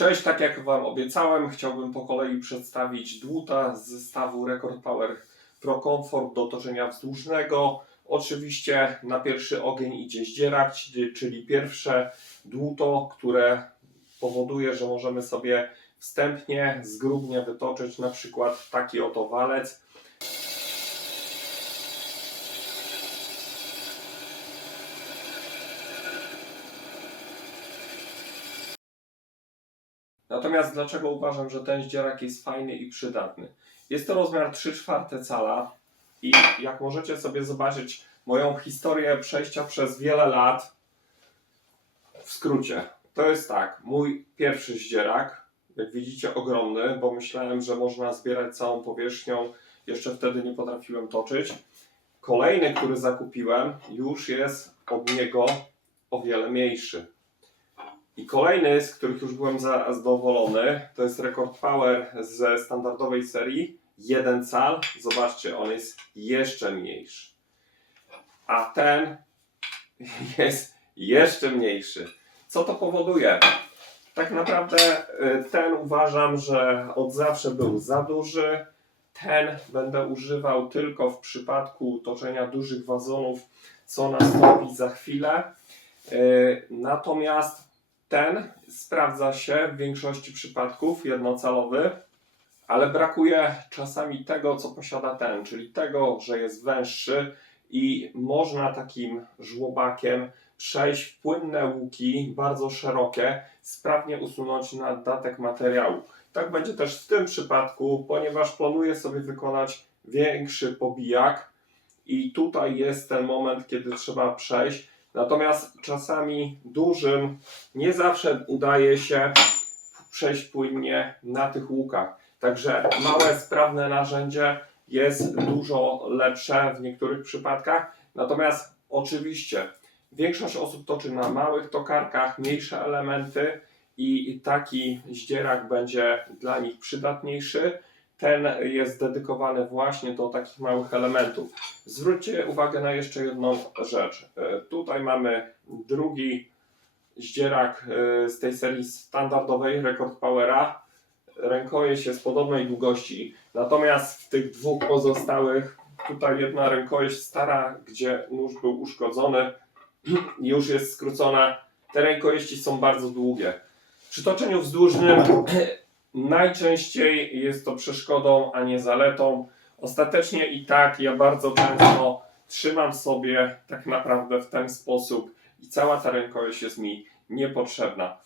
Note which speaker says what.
Speaker 1: Cześć, tak jak Wam obiecałem, chciałbym po kolei przedstawić dłuta z zestawu Record Power Pro Comfort do toczenia wzdłużnego. Oczywiście na pierwszy ogień idzie zdzierak, czyli- pierwsze dłuto, które powoduje, że możemy sobie wstępnie, zgrubnie wytoczyć na przykład taki oto walec. Natomiast dlaczego uważam, że ten zdzierak jest fajny i przydatny? Jest to rozmiar 3 czwarte cala i jak możecie sobie zobaczyć moją historię przejścia przez wiele lat, w skrócie, to jest tak, mój pierwszy zdzierak, jak widzicie ogromny, bo myślałem, że można zbierać całą powierzchnią, jeszcze wtedy nie potrafiłem toczyć. Kolejny, który zakupiłem, już jest od niego o wiele mniejszy. I kolejny, z których już byłem za- zadowolony, to jest Record Power ze standardowej serii. 1 cal. Zobaczcie, on jest jeszcze mniejszy. A ten jest jeszcze mniejszy. Co to powoduje? Tak naprawdę y, ten uważam, że od zawsze był za duży. Ten będę używał tylko w przypadku toczenia dużych wazonów, co nastąpi za chwilę. Y, Natomiast ten sprawdza się w większości przypadków jednocalowy, ale brakuje czasami tego, co posiada ten, czyli tego, że jest węższy i można takim żłobakiem przejść w płynne łuki, bardzo szerokie, sprawnie usunąć naddatek materiału. Tak będzie też w tym przypadku, ponieważ planuję sobie wykonać większy pobijak i tutaj jest ten moment, kiedy trzeba przejść. Natomiast czasami dużym nie zawsze udaje się przejść płynnie na tych łukach. Także małe, sprawne narzędzie jest dużo lepsze w niektórych przypadkach. Natomiast oczywiście większość osób toczy na małych tokarkach, mniejsze elementy i taki zdzierak będzie dla nich przydatniejszy. Ten jest dedykowany właśnie do takich małych elementów. Zwróćcie uwagę na jeszcze jedną rzecz. E, Tutaj mamy drugi zdzierak e, z tej serii standardowej Record Powera. Rękojeść jest podobnej długości, natomiast w tych dwóch pozostałych, tutaj jedna rękojeść stara, gdzie nóż był uszkodzony, już jest skrócona. Te rękojeści są bardzo długie. Przy toczeniu wzdłużnym najczęściej jest to przeszkodą, a nie zaletą. Ostatecznie i tak ja bardzo często trzymam sobie tak naprawdę w ten sposób i cała ta rękojeść jest mi niepotrzebna.